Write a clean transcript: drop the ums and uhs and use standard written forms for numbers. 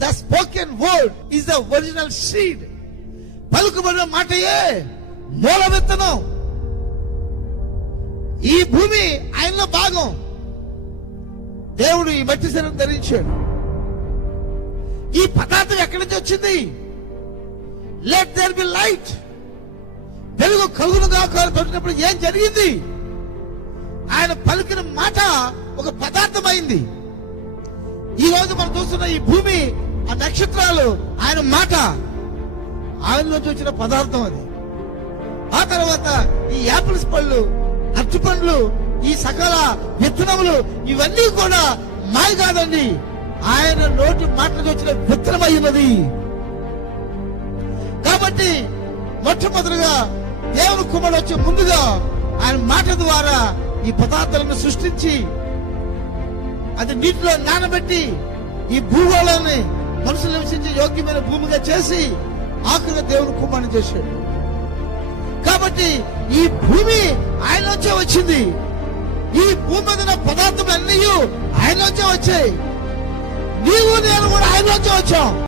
The spoken word is the original seed. పలుకుబడిన మాటయే మూల విత్తనం. ఈ భూమి ఆయనలో భాగం. దేవుడు ఈ మట్టి శరీరం ధరించాడు. ఈ పదార్థం ఎక్కడి నుంచి వచ్చింది? Let there be light. వెలుగు కలుగును గాక తొట్టినప్పుడు ఏం జరిగింది? ఆయన పలికిన మాట ఒక పదార్థం అయింది. ఈ రోజు మనం చూస్తున్న ఈ భూమి, ఆ నక్షత్రాలు ఆయన మాట, ఆయనలోంచి వచ్చిన పదార్థం అది. ఆ తర్వాత ఈ యాపిల్స్ పళ్ళు, అరటి పండ్లు, ఈ సకల విత్తనములు ఇవన్నీ కూడా మాయ కాదండి, ఆయన నోటి మాటలకు వచ్చిన విత్తనమై ఉన్నది. కాబట్టి మొట్టమొదటిగా దేవుని కుమారుడు వచ్చే ముందుగా ఆయన మాట ద్వారా ఈ పదార్థాలను సృష్టించి అది నీటిలో నానబెట్టి ఈ భూగోళాన్ని మనుషులు నివసించే యోగ్యమైన భూమిగా చేసి ఆఖరిగా దేవుని కుమారుని చేశాడు. కాబట్టి ఈ భూమి ఆయనలోంచే వచ్చింది. ఈ భూమి మీద పదార్థం అన్నీ ఆయనలోంచే వచ్చాయి. నీవు నేను కూడా ఆయనలోంచే వచ్చాం.